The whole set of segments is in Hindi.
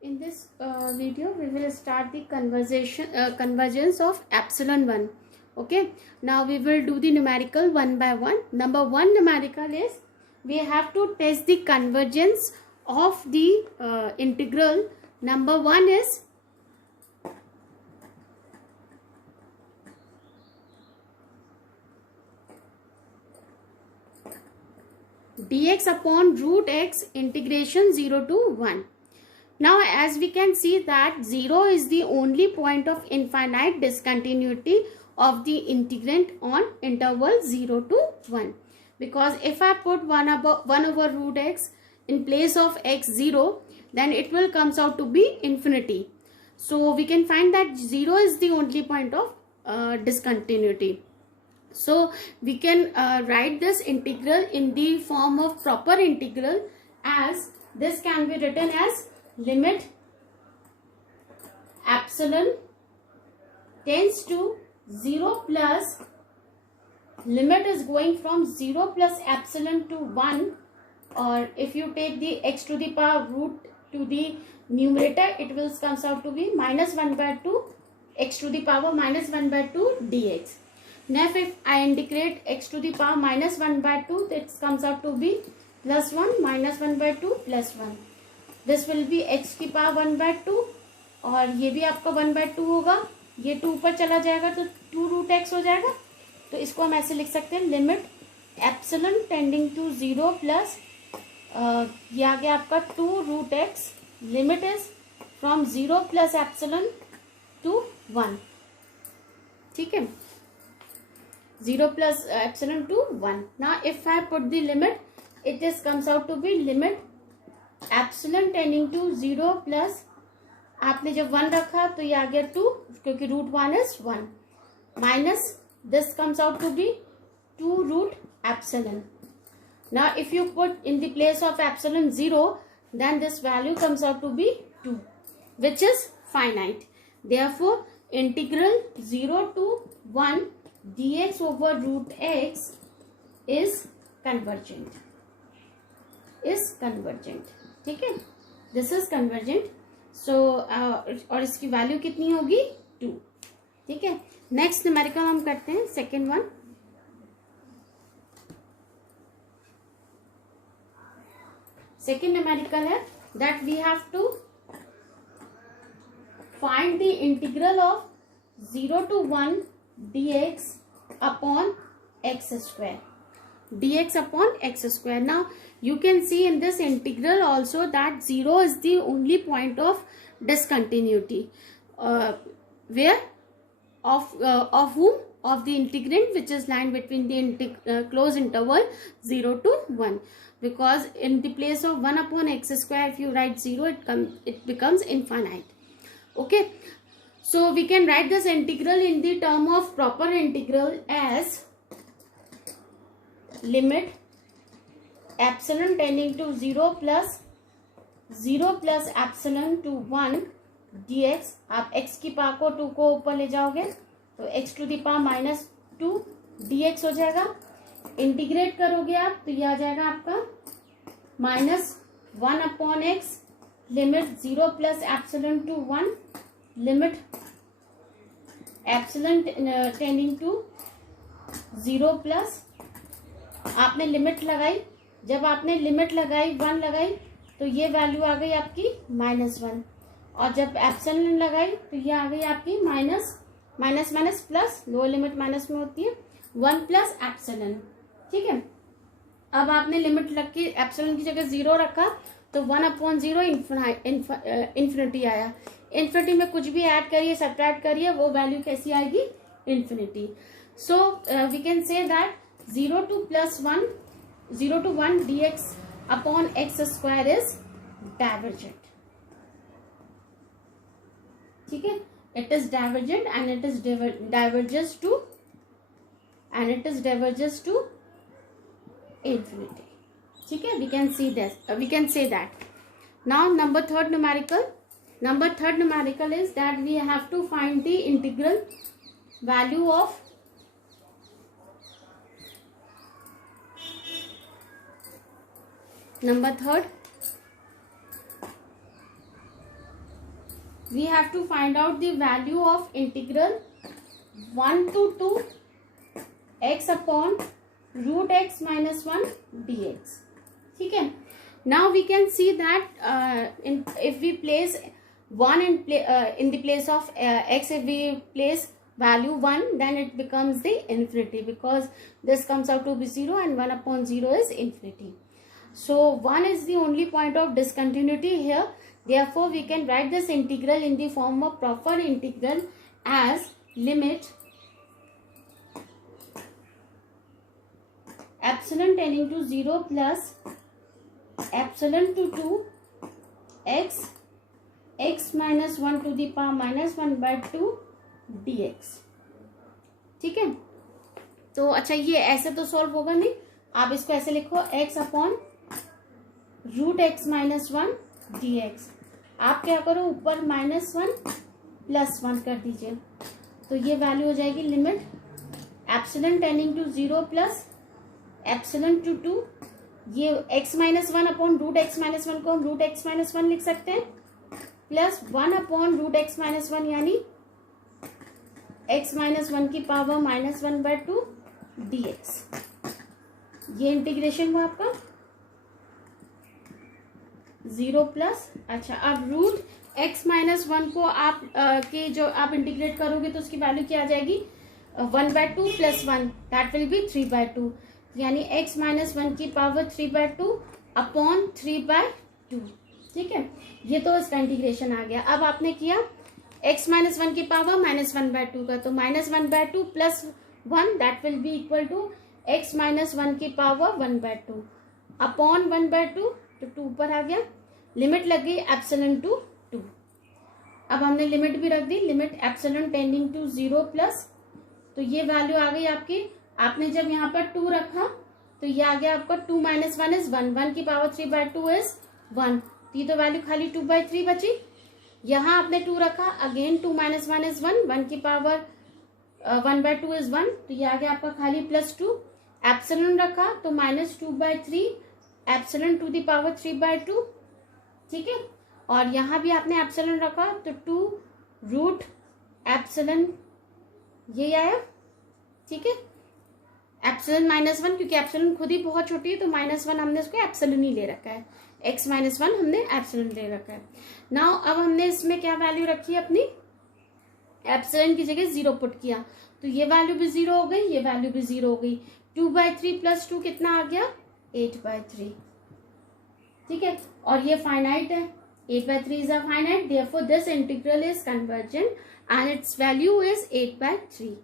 In this video, we will start the convergence of epsilon 1. Okay. Now we will do the numerical one by one. Number one numerical is we have to test the convergence of the integral. Number one is dx upon root x integration 0 to 1. Now as we can see that 0 is the only point of infinite discontinuity of the integrand on interval 0 to 1. Because if I put 1 over root x in place of x0, then it will comes out to be infinity. So we can find that 0 is the only point of discontinuity. So we can write this integral in the form of proper integral, as this can be written as limit epsilon tends to 0 plus limit is going from 0 plus epsilon to 1, or if you take the x to the power root to the numerator, it will comes out to be minus 1 by 2 x to the power minus 1 by 2 dx. Now if I integrate x to the power minus 1 by 2, it comes out to be plus 1 minus 1 by 2 plus 1. This will be x की पावर 1 बाय 2 और ये भी आपका 1 बाय 2 होगा, ये 2 ऊपर चला जाएगा तो 2 रूट एक्स हो जाएगा. तो इसको हम ऐसे लिख सकते हैं limit epsilon tending to 0 plus ये आ गया आपका 2 root x. Limit is from 0 plus epsilon to 1. ठीक है, 0 plus epsilon to 1. Now if I put the limit, it is comes out to be limit epsilon tending to 0 plus, आपने जब 1 रखा तो ये आ गया 2 क्योंकि root 1 is 1, minus this comes out to be 2 root epsilon. Now if you put in the place of epsilon 0, then this value comes out to be 2, which is finite. Therefore integral 0 to 1 dx over root x is convergent. ठीक है, दिस इज कन्वर्जेंट. सो और इसकी वैल्यू कितनी होगी 2. ठीक है, नेक्स्ट न्यूमेरिकल हम करते हैं सेकेंड वन. सेकेंड न्यूमेरिकल है that we have to find the integral of 0 to 1 dx upon x square. dx upon x square. Now you can see in this integral also that 0 is the only point of discontinuity. Where of whom? Of the integrand which is lying between the closed interval 0 to 1. Because in the place of 1 upon x square, if you write 0, it becomes infinite. Okay, so we can write this integral in the term of proper integral as limit epsilon tending to 0 plus epsilon to 1 dx. आप x की पावर को 2 को ऊपर ले जाओगे तो x to the power minus 2 dx हो जाएगा. इंटीग्रेट करोगे आप तो ये आ जाएगा आपका minus 1 upon x limit 0 plus epsilon to 1 limit epsilon tending to 0 plus, आपने लिमिट लगाई, जब आपने लिमिट लगाई 1 लगाई तो ये वैल्यू आ गई आपकी -1, और जब एप्सिलन लगाई तो ये आ गई आपकी minus plus, lower limit minus में होती है 1 प्लस एप्सिलन. ठीक है, अब आपने लिमिट लग के एप्सिलन की जगह 0 रखा तो 1 अपॉन 0 इन्फिनिटी आया. इन्फिनिटी में कुछ भी ऐड करिए सब्ट्रैक्ट करिए, वो वैल्यू कैसी आएगी? Infinity. So we can say that 0 to 1 dx upon x square is divergent. ठीक है, it is divergent and it is diverges to infinity. ठीक है, we can see this. We can say that. Now number third numerical is that we have to find the integral value of number third we have to find out the value of integral 1 to 2 x upon root x minus 1 dx. ठीक है. Now we can see that if we place 1 in the place of x, if we place value 1, then it becomes the infinity, because this comes out to be 0 and 1 upon 0 is infinity. So 1 is the only point of discontinuity here. Therefore we can write this integral in the form of proper integral as limit epsilon tending to 0 plus epsilon to 2 x minus 1 to the power minus 1 by 2 dx. ठीक है. तो अच्छा, ये ऐसे तो सॉल्व होगा नहीं, आप इसको ऐसे लिखो x upon root x minus 1 dx. आप क्या करो, ऊपर माइनस 1 प्लस 1 कर दीजिए, तो ये वैल्यू हो जाएगी limit epsilon tending to 0 plus epsilon to 2. ये x minus 1 upon root x minus 1 को हम रूट एक्स माइनस 1 लिख सकते हैं, plus 1 upon root x minus 1 यानी x माइनस 1 की पावर माइनस 1 बाय 2 dx. ये इंटीग्रेशन हुआ आपका 0 प्लस. अच्छा, अब रूट x माइनस 1 को आप के जो आप इंटीग्रेट करोगे तो उसकी वैल्यू क्या आ जाएगी, 1 by 2 plus 1, that will be 3 by 2, यानी x माइनस 1 की पावर 3 बाय 2 अपॉन 3 बाय 2. ठीक है, ये तो इसका इंटीग्रेशन आ गया. अब आपने किया x माइनस 1 की पावर माइनस 1 बाय 2 का, तो minus 1 by 2 plus 1, that will be equal to x minus 1 की पावर 1 बाय 2 अपॉन 1 बाय 2, तो 2 पर आ गया. लिमिट लग गई एप्सिलन टू 2. अब हमने लिमिट भी रख दी, limit epsilon tending to 0 plus, तो ये वैल्यू आ गई आपकी. आपने जब यहाँ पर 2 रखा तो ये आ गया आपका 2 माइनस 1 इज 1, 1 की पावर 3 बाय 2 इज 1, ये तो वैल्यू खाली 2 बाय 3 बची. यहाँ आपने 2 रखा, अगेन 2 माइनस 1 इज 1, 1 की पावर 1 बाय 2 इज 1, तो ये आ गया आपका खाली प्लस 2. एप्सिलन रखा तो minus 2 by 3 epsilon to the power 3 by 2. ठीक है, और यहाँ भी आपने एप्सिलन रखा तो 2 रूट एप्सिलन ये आया. ठीक है, एप्सिलन माइनस 1, क्योंकि एप्सिलन खुद ही बहुत छोटी है तो माइनस 1 हमने इसको एप्सिलन ही ले रखा है, x माइनस 1 हमने एप्सिलन ले रखा है. नाउ अब हमने इसमें क्या वैल्यू रखी है अपनी, एप्सिलन की जगह 0 पुट किया, तो ये वैल्यू भी 0 हो गई, ये वैल्यू भी 0 हो गई. 2 बाय 3 प्लस 2 कितना आ गया, 8 बाय 3. ठीक है, और ये फाइनाइट है, 8 by 3 is a finite, therefore this integral is convergent and its value is 8 by 3.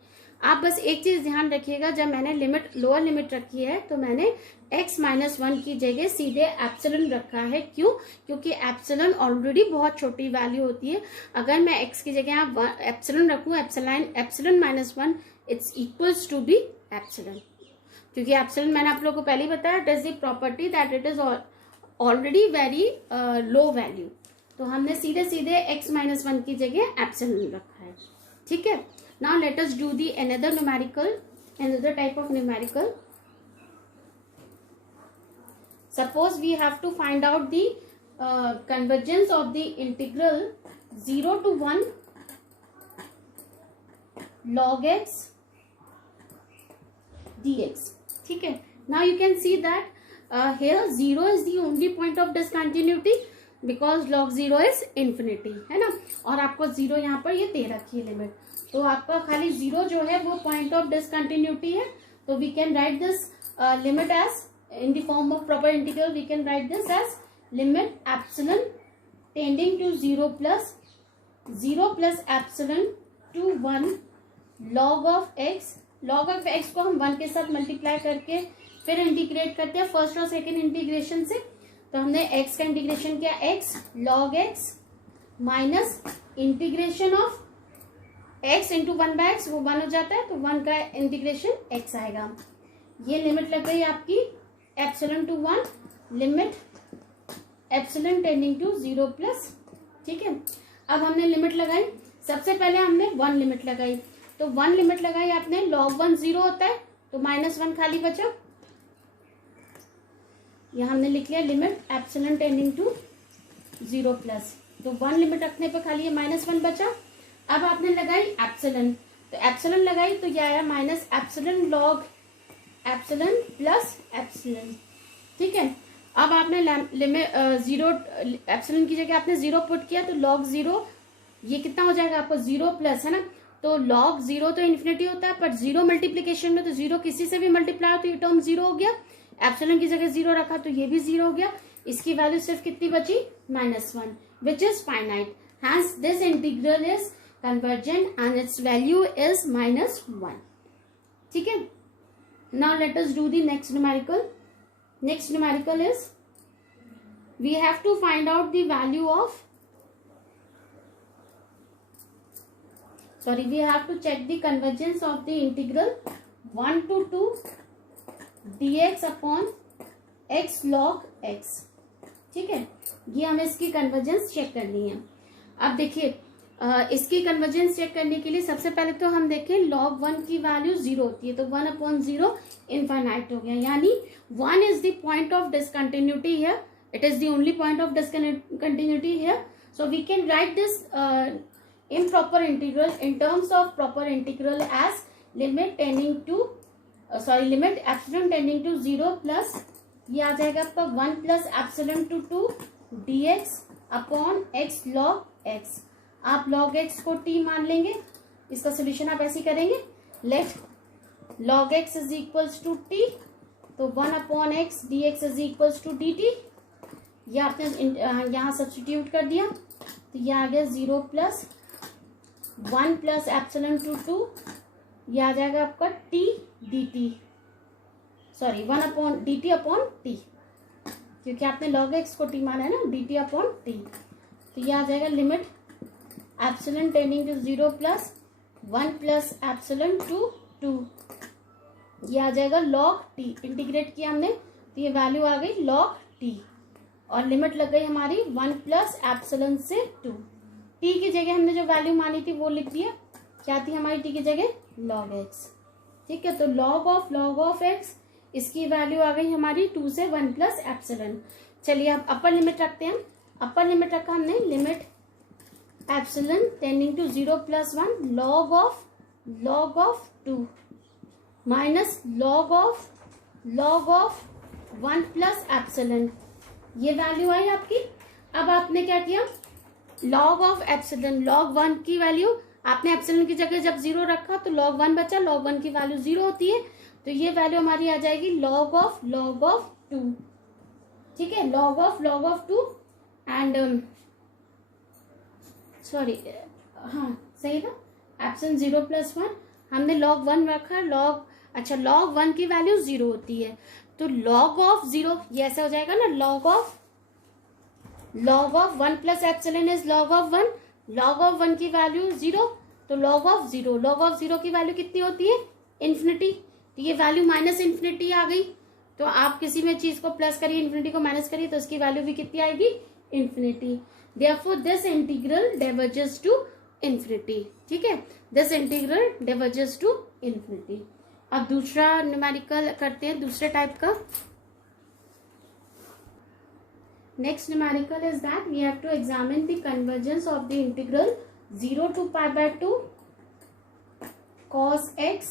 आप बस एक चीज ध्यान रखिएगा, जब मैंने लिमिट लोअर लिमिट रखी है तो मैंने x माइनस 1 की जगह सीधे एप्सिलन रखा है. क्यों, क्योंकि एप्सिलन ऑलरेडी बहुत छोटी वैल्यू होती है. अगर मैं x की जगह आप एप्सिलन रखूँ, epsilon minus 1 it's equals to be epsilon, क्योंकि एप्सिलन मैंने आप लोगों को पहले ही बताया, it is the property that it is already very low value. तो हमने सीधे सीधे x माइनस 1 की जगह एप्सिलन रखा है. ठीक है, now let us do the another type of numerical. Suppose we have to find out the convergence of the integral 0 to 1 log x dx. ठीक है, now you can see that here 0 is the only point of discontinuity because log 0 is infinity, है ना, और आपको 0 यहाँ पर ये दे रखी है लिमिट, तो आपका खाली 0 जो है वो पॉइंट ऑफ डिसकंटिन्यूटी है. तो we can write this limit as in the form of proper integral, we can write this as limit epsilon tending to 0 plus epsilon to 1 log of x. Log of x को हम 1 के साथ मल्टीप्लाई करके फिर इंटीग्रेट करते हैं फर्स्ट और सेकेंड इंटीग्रेशन से. तो हमने x का इंटीग्रेशन किया, x log x minus integration of x into 1 by x, वो 1 हो जाता है, तो 1 का इंटीग्रेशन x आएगा. ये लिमिट लग गई आपकी epsilon to 1, limit epsilon tending to 0 plus. ठीक है, अब हमने लिमिट लगाई, सबसे पहले हमने 1 लिमिट लगाई, तो 1 लिमिट लगाई आपने, log 1 0 होता है तो माइनस 1 खाली बचा. यहाँ हमने लिख लिया limit epsilon tending to 0 plus. तो 1 लिमिट रखने पे खाली ये -1 बचा। अब आपने लगाई एप्सिलन, तो एप्सिलन लगाई तो ये आया minus epsilon log epsilon plus epsilon. ठीक है, अब आपने लिमिट 0 एप्सिलन की जगह आपने 0 पुट किया, तो लॉग 0 ये कितना हो जाएगा आपको 0 प्लस, है ना। तो लॉग 0 तो इन्फिनिटी होता है, पर 0 मल्टीप्लीकेशन में तो 0 किसी से भी मल्टीप्लाई हो तो ये टर्म 0 हो गया। एप्सिलन की जगह 0 रखा तो ये भी 0 हो गया। इसकी वैल्यू सिर्फ कितनी बची -1, which is finite. Hence this integral is convergent and its value is -1। ठीक है, now let us do the next numerical. Next numerical is we have to find out the value of, we have to check the convergence of the integral 1 to 2 dx upon x log x। ठीक है, ये हमें इसकी कन्वर्जेंस चेक करनी है। अब देखिए इसकी कन्वर्जेंस चेक करने के लिए सबसे पहले तो हम देखें log 1 की वैल्यू 0 होती है, तो 1/0 इनफाइनाइट हो गया, यानी 1 is the point of discontinuity here. It is the only point of discontinuity here. So we can write this improper integral in terms of proper integral as limit tending to limit epsilon tending to 0 plus ये आ जाएगा आपका 1 plus epsilon to 2 dx upon x log x। आप log x को t मान लेंगे, इसका सोल्यूशन आप ऐसे करेंगे, late log x is equals to t, तो 1/x dx is equals to dt। ये आपने यहाँ सब्स्टिट्यूट कर दिया, तो ये आ गया 0 प्लस 1 प्लस एप्सिलन टू 2, ये आ जाएगा आपका t dt, 1 dt upon t, क्योंकि आपने log x को t माना है ना, dt अपॉन t। तो ये आ जाएगा limit epsilon tending to 0 plus 1 plus epsilon to 2, ये आ जाएगा log t। इंटीग्रेट किया हमने तो ये वैल्यू आ गई log t, और लिमिट लग गई हमारी 1 प्लस एप्सिलन से 2। t की जगह हमने जो वैल्यू मानी थी वो लिख दिया, क्या थी हमारी t की जगह log x। ठीक है, तो log ऑफ x, इसकी वैल्यू आ गई हमारी 2 से 1 प्लस एप्सिलन। चलिए अब अपर लिमिट रखते हैं। अपर लिमिट रखा हमने limit epsilon tending to 0 plus 1 log of 2 minus log of 1 plus epsilon, ये वैल्यू आई आपकी। अब आपने क्या किया, log ऑफ एप्सिलन, log 1 की वैल्यू आपने एप्सिलन की जगह जब 0 रखा तो log 1 बचा, log 1 की वैल्यू 0 होती है, तो ये वैल्यू हमारी आ जाएगी log ऑफ 2। ठीक है, log ऑफ 2 एंड हाँ सही ना, एप्सिलन 0 प्लस 1 हमने log 1 रखा, log 1 की वैल्यू 0 होती है, तो log ऑफ 0 ये ऐसा हो जाएगा ना, log of 1 plus epsilon is log of 1 की वैल्यू 0, तो log ऑफ 0 की वैल्यू कितनी होती है इन्फिनिटी, तो ये वैल्यू माइनस इन्फिनिटी आ गई। तो आप किसी में चीज को प्लस करिए, इन्फिनिटी को माइनस करिए, तो उसकी वैल्यू भी कितनी आएगी infinity. Therefore this integral diverges to infinity. ठीक है, this integral diverges to infinity. अब दूसरा न्यूमेरिकल करते हैं, दूसरे टाइप का। Next numerical is that we have to examine the convergence of the integral 0 to π/2 cos x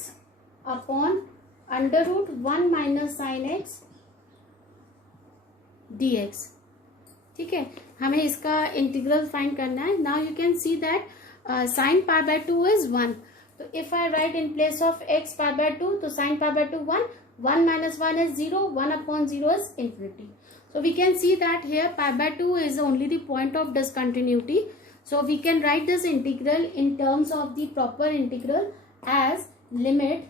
upon √1 minus sine x dx। ठीक है, हमें इसका इंटीग्रल फाइंड करना है। Now you can see that sine π/2 is 1, तो if I write in place of x π/2, तो sine π/2 1 minus 1 is 0, 1/0 is infinity. So we can see that here π/2 is only the point of discontinuity. So we can write this integral in terms of the proper integral as limit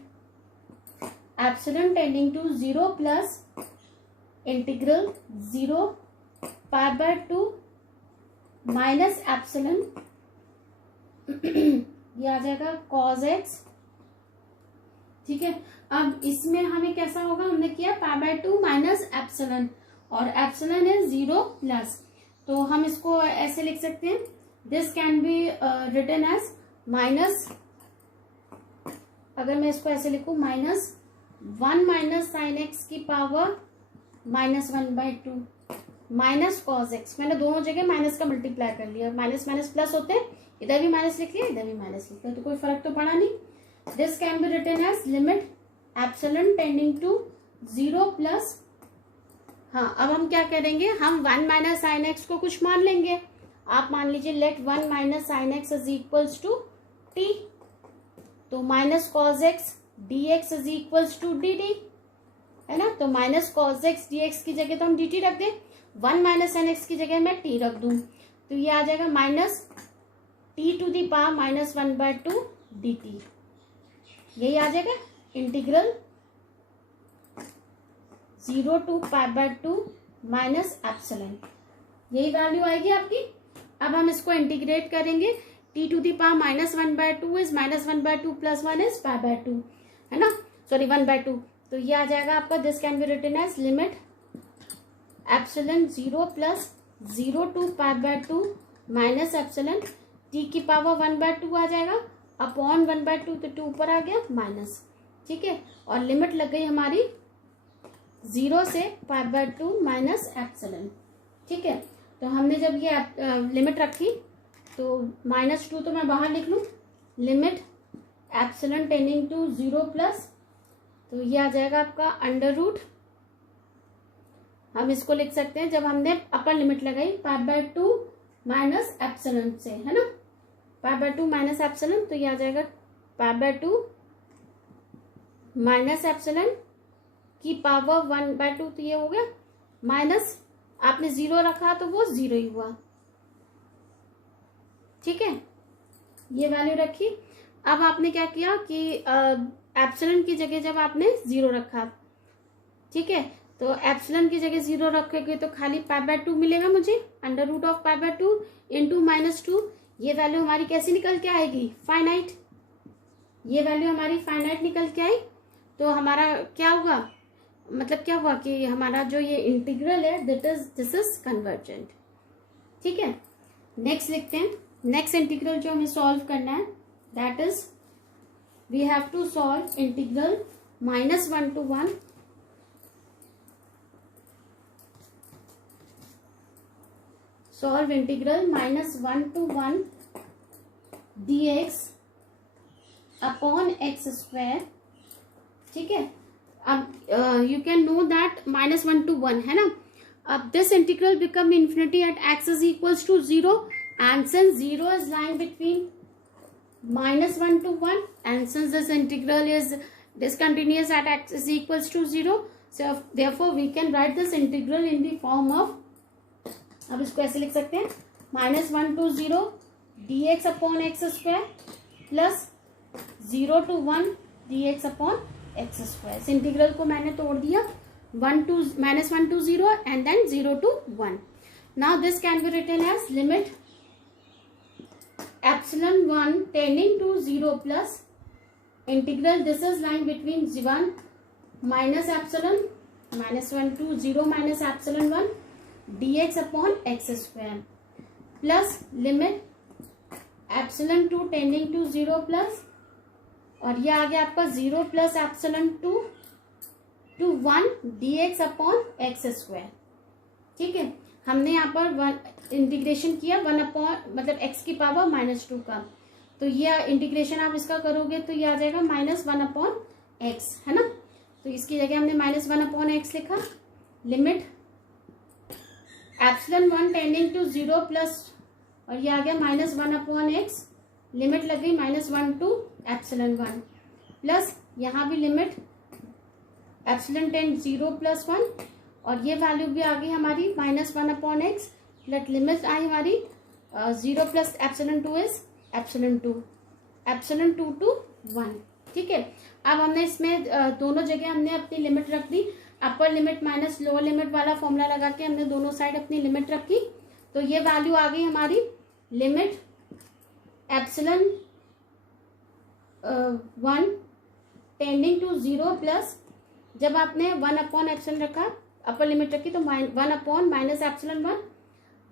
epsilon tending to 0 plus integral 0 π/2 minus epsilon ये आ जाएगा cos x। ठीक है, अब इसमें हमें कैसा होगा, हमने किया π/2 माइनस एप्सिलन, और एप्सिलन इज 0 प्लस, तो हम इसको ऐसे लिख सकते हैं, this can be written as minus, अगर मैं इसको ऐसे लिखूं -1 माइनस साइन एक्स की पावर -1/2 माइनस कॉज एक्स, मैंने दोनों जगह माइनस का मल्टीप्लाई कर लिया, माइनस माइनस प्लस होते हैं, इधर भी माइनस लिख लिया इधर भी माइनस लिख लिया, तो कोई फर्क तो पड़ा नहीं। This can be written as limit epsilon tending to 0 plus, हाँ अब हम क्या करेंगे, हम 1 माइनस साइन एक्स को कुछ मान लेंगे। आप मान लीजिए let 1 minus sine x is equals to t, तो minus cos x d x is equals to d t, है ना। तो minus cos x d x की जगह तो हम डी टी रख दें, 1 माइनस साइन एक्स की जगह मैं टी रख दूं, तो ये आ जाएगा minus t to the power minus 1/2 d t, यही आ जाएगा इंटीग्रल 0 to π/2 माइनस एप्सिलॉन, यही वैल्यू आएगी आपकी। अब हम इसको इंटीग्रेट करेंगे, t to the power minus 1/2 is minus 1/2 plus 1 is π/2, है ना, सॉरी 1/2, तो ये आ जाएगा आपका, this can be written as limit epsilon 0 plus 0 to π/2 minus epsilon t की पावर 1/2 आ जाएगा अपॉन 1/2, तो 2 ऊपर आ गया माइनस, ठीक है, और लिमिट लग गई हमारी 0 से π/2 माइनस एप्सिलॉन, ठीक है। तो हमने जब ये लिमिट रखी तो -2 तो मैं बाहर लिख लूँ, limit epsilon tending to 0 plus, तो ये आ जाएगा आपका अंडर रूट, हम इसको लिख सकते हैं जब हमने अपर लिमिट लगाई π/2 माइनस एप्सिलॉन से, है ना, π/2 माइनस एप्सिलॉन, तो ये आ जाएगा π/2 माइनस एप्सिलॉन की पावर 1/2, तो ये हो गया माइनस, आपने 0 रखा तो वो 0 ही हुआ, ठीक है, ये वैल्यू रखी। अब आपने क्या किया कि एप्सिलॉन की जगह जब आपने 0 रखा, ठीक है, तो एप्सिलॉन की जगह 0 रखेंगे तो खाली π/2 मिलेगा मुझे, अंडर रूट ऑफ π/2 इंटू -2, ये वैल्यू हमारी कैसी निकल के आएगी, फाइनाइट, ये वैल्यू हमारी फाइनाइट निकल के आई। तो हमारा क्या होगा, मतलब क्या हुआ कि हमारा जो ये इंटीग्रल है दिस इज कन्वर्जेंट, ठीक है। नेक्स्ट लिखते हैं, नेक्स्ट इंटीग्रल जो हमें सॉल्व करना है, that is we have to solve integral -1 to 1 solve integral -1 to 1 dx upon x square, ठीक है। अब you can know that -1 to 1 है ना, अब this integral become infinity at x is equals to 0 and since 0 is lying between -1 to 1 and since this integral is discontinuous at x is equals to 0, so therefore we can write this integral in the form of, अब इसको ऐसे लिख सकते हैं -1 to 0 dx upon x square plus 0 to 1 dx upon x square. इस इंटीग्रल को मैंने तोड़ दिया, -1 to 0 and then 0 to 1। now this can be written as limit epsilon 1 tending to 0 plus integral, this is lying between 1 minus epsilon -1 to 0 minus epsilon 1 dx upon x square plus limit epsilon 2 tending to 0 plus, और ये आ गया आपका 0 plus epsilon 2 to 1 dx upon x square, ठीक है। हमने यहाँ पर इंटीग्रेशन किया 1 अपॉन मतलब x की पावर -2 का, तो ये इंटीग्रेशन आप इसका करोगे तो ये आ जाएगा -1 अपॉन एक्स, है ना, तो इसकी जगह हमने -1 अपॉन एक्स लिखा, limit epsilon 1 tending to 0 plus, और ये आ गया -1 अपॉन एक्स, लिमिट लग गई -1 टू एप्सिलॉन 1 प्लस यहाँ भी लिमिट एप्सिलॉन टेंड 0 प्लस 1, और ये वैल्यू भी आ गई हमारी -1 अपॉन एक्स, प्लस लिमिट आई हमारी 0 plus epsilon 2 is epsilon 2 to 1, ठीक है। अब हमने इसमें दोनों जगह हमने अपनी लिमिट रख दी, upper limit minus lower limit वाला फॉर्मूला लगा के हमने दोनों साइड अपनी लिमिट रखी, तो ये वैल्यू आ गई हमारी limit epsilon 1 tending to 0 plus, जब आपने 1 अपॉन एप्सिलॉन रखा अपर लिमिट रखी तो 1 अपॉन माइनस एप्सिलॉन 1,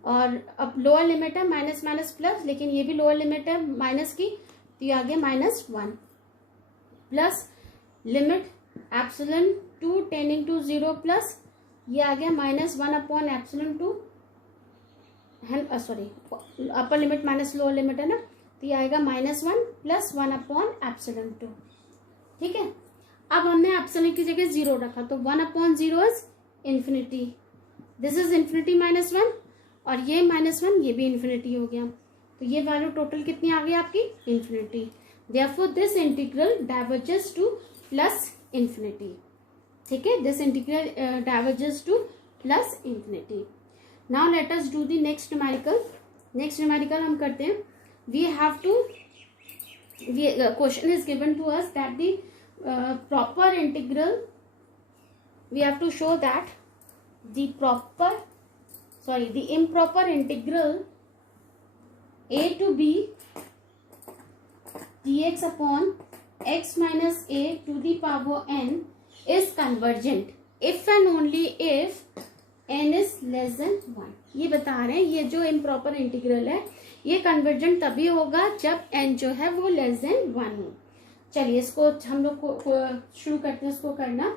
और अब लोअर लिमिट है माइनस माइनस प्लस, लेकिन ये भी लोअर लिमिट है माइनस की, तो ये आ गया -1 plus limit epsilon 2 tending to 0 plus, ये आ गया -1/ε2 है, sorry upper limit minus lower limit है ना, तो ये आएगा -1 + 1/ε2। ठीक है, अब हमने एप्सिलॉन की जगह 0 रखा, तो 1/0 is infinity, this is infinity -1, और ये -1 ये भी इन्फिनिटी हो गया, तो ये वैल्यू टोटल कितनी आ गई आपकी, infinity. Therefore this integral diverges to plus infinity. ठीक है, this integral diverges to plus infinity. Now let us do the next numerical. Next numerical हम करते हैं, we have to, question is given to us that the proper integral, we have to show that the improper integral a to b dx upon x minus a to the power n is convergent if and only if n is less than 1। ये बता रहे हैं ये जो improper integral है ये convergent तभी होगा जब n जो है वो less than 1 हो। चलिए इसको हम लोग को शुरू करते हैं इसको करना।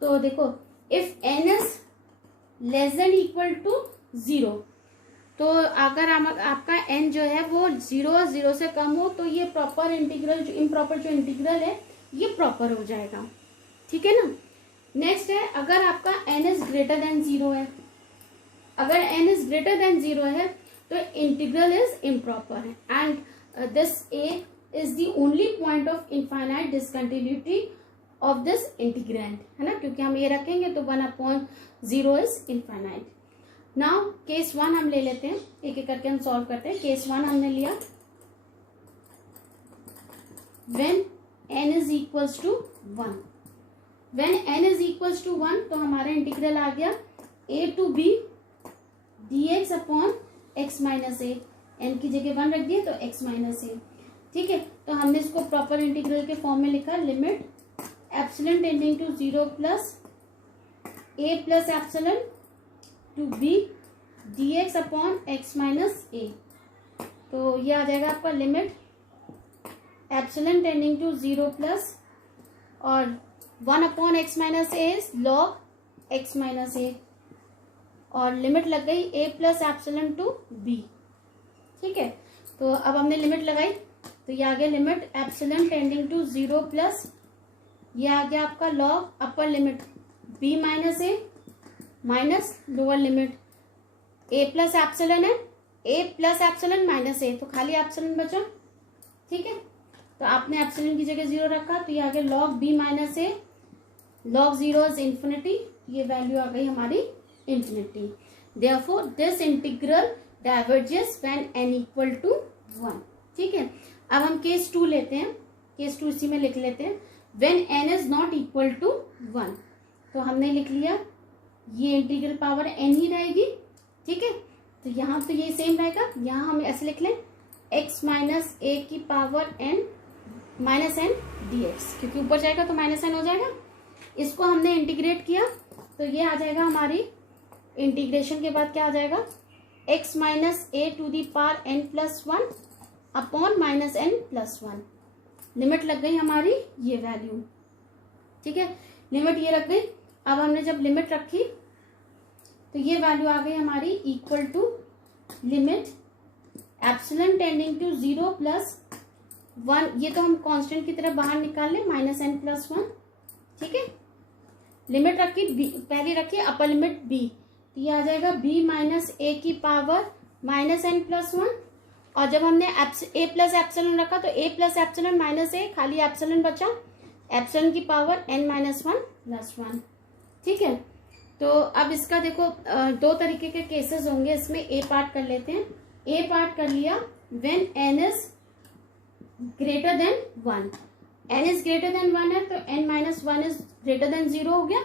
तो देखो, if n is less than equal to 0, तो अगर आपका n जो है वो 0 से कम हो तो ये प्रॉपर इंटीग्रल, जो इम्प्रॉपर जो इंटीग्रल है ये प्रॉपर हो जाएगा। ठीक है ना। नेक्स्ट है, अगर आपका n इज ग्रेटर देन 0 है, अगर n इज ग्रेटर देन 0 है तो इंटीग्रल इज इम्प्रॉपर है, and this a is the only point of infinite discontinuity of this integrand, है ना, क्योंकि हम ये रखेंगे तो 1/0 is infinite। नाउ केस 1 हम ले लेते हैं, एक एक करके हम सॉल्व करते हैं। केस 1 हमने लिया, when n is equals to 1, when n is equals to 1 तो हमारा इंटीग्रल आ गया a to b dx upon x minus a, n की जगह 1 रख दिए तो x minus a। ठीक है, तो हमने इसको प्रॉपर इंटीग्रल के फॉर्म में लिखा, limit epsilon tending to 0 plus a plus epsilon to b dx upon x minus a। तो ये आ जाएगा आपका limit epsilon tending to 0 plus और 1/x minus a is log x minus a, और लिमिट लग गई a plus epsilon to b। ठीक है, तो अब हमने लिमिट लगाई तो ये आ गया limit epsilon tending to 0 plus, ये आ गया आपका log upper limit b minus a minus lower limit a plus epsilon है, a plus epsilon minus a, तो खाली एप्सिलॉन बचा। ठीक है, तो आपने एप्सिलॉन की जगह 0 रखा तो ये आ गया log b minus a, log 0 is infinity, ये वैल्यू आ गई हमारी infinity. Therefore this integral diverges when n equal to 1। ठीक है, अब हम केस 2 लेते हैं, केस 2 इसी में लिख लेते हैं, when n is not equal to 1, तो हमने लिख लिया ये इंटीग्रल पावर n ही रहेगी। ठीक है, तो यहाँ तो ये सेम रहेगा, यहाँ हम ऐसे लिख लें x माइनस a की power n minus n dx, क्योंकि ऊपर जाएगा तो माइनस n हो जाएगा। इसको हमने इंटीग्रेट किया तो ये आ जाएगा हमारी, इंटीग्रेशन के बाद क्या आ जाएगा, x minus a to the power n plus 1 upon minus n plus 1। Limit लग गई हमारी ये वैल्यू। ठीक है, लिमिट ये रख गई। अब हमने जब लिमिट रखी तो ये वैल्यू आ गई हमारी equal to limit epsilon tending to 0 plus 1, ये तो हम कांस्टेंट की तरफ बाहर निकाल लें, माइनस n प्लस 1। ठीक है, लिमिट रखी पहले रखी अपर लिमिट b, तो ये आ जाएगा b माइनस a की पावर माइनस n प्लस 1, और जब हमने a प्लस एप्सिलॉन रखा तो a plus epsilon minus a, खाली एप्सिलॉन बचा, एप्सिलॉन की पावर n माइनस 1 प्लस 1। ठीक है, तो अब इसका देखो दो तरीके के केसेस होंगे, इसमें a पार्ट कर लेते हैं। a पार्ट कर लिया when n is greater than 1, n is greater than 1 है तो n minus 1 is greater than 0 हो गया।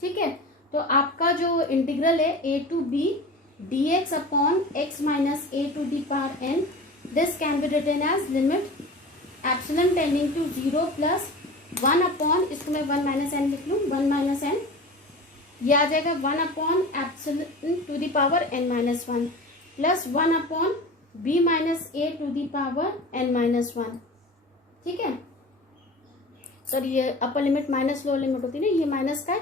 ठीक है, तो आपका जो इंटीग्रल है a to b dx upon x minus a to the power n, this can be written as limit epsilon tending to 0 plus 1 upon, इसको मैं 1 माइनस n लिख लूँ, 1 माइनस n, ये आ जाएगा 1 upon epsilon to the power n minus 1 plus 1 upon b minus a to the power n minus 1। ठीक है, सॉरी ये upper limit minus lower limit होती है ना, ये माइनस का है,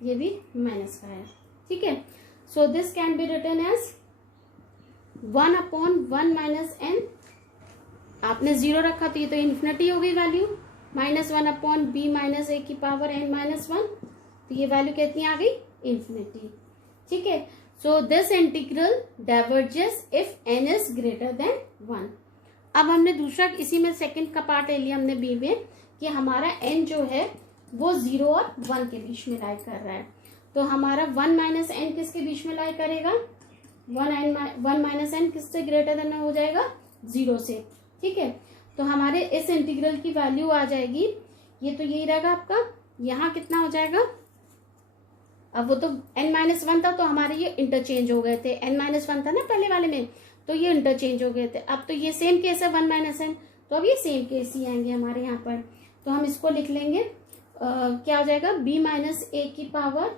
ये भी माइनस का है। ठीक है। So this can be written as 1/1 minus n, आपने 0 रखा तो ये तो इन्फिनिटी हो गई वैल्यू, -1/b माइनस ए की पावर n माइनस 1, तो ये वैल्यू कितनी आ गई, इन्फिनिटी। ठीक है। So this integral diverges if n is greater than 1। अब हमने दूसरा इसी में सेकंड का पार्ट ले लिया हमने बी में कि हमारा n जो है वो 0 और 1 के बीच में लाई कर रहा है, तो हमारा 1 माइनस एन किसके बीच में लाई करेगा, 1 माइनस एन किससे ग्रेटर देन हो जाएगा, 0 से। ठीक है। तो हमारे इस इंटीग्रल की वैल्यू आ जाएगी, ये तो यही रहेगा आपका, यहाँ कितना हो जाएगा, अब वो तो n-1 था तो हमारे ये इंटरचेंज हो गए थे, n-1 था ना पहले वाले में, तो ये इंटरचेंज हो गए थे। अब तो ये सेम केस है 1 माइनस एन, तो अब ये सेम केस ही आएंगे हमारे यहाँ पर, तो हम इसको लिख लेंगे क्या हो जाएगा, b माइनस ए की पावर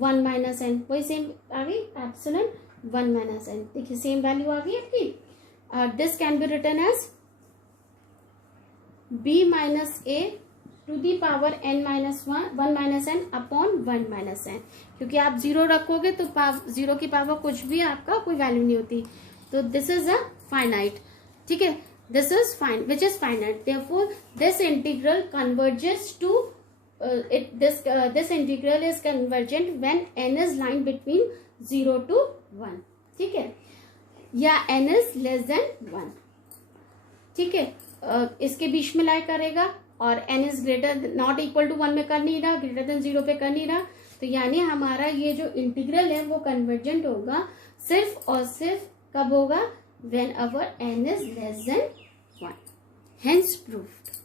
1 माइनस एन, वही सेम आ गई एप्सिलॉन 1 माइनस एन। देखिए सेम वैल्यू आ गई आपकी। This can be written as b minus a to the power n minus 1 minus n upon 1 minus n, क्योंकि आप 0 रखोगे तो 0 की पावर कुछ भी आपका कोई वैल्यू नहीं होती, तो दिस इज अ फाइनाइट। ठीक है, this is fine which is finite, therefore this integral converges to this integral is convergent when n is lying between 0 to 1। ठीक है, या n is less than 1। ठीक है, इसके बीच में लाई करेगा और n is greater not equal to 1 में कर नहीं रहा, ग्रेटर देन 0 पे कर नहीं रहा, तो यानी हमारा ये जो इंटीग्रल है वो कन्वर्जेंट होगा सिर्फ और सिर्फ कब होगा, when our n is less than 1। Hence proved।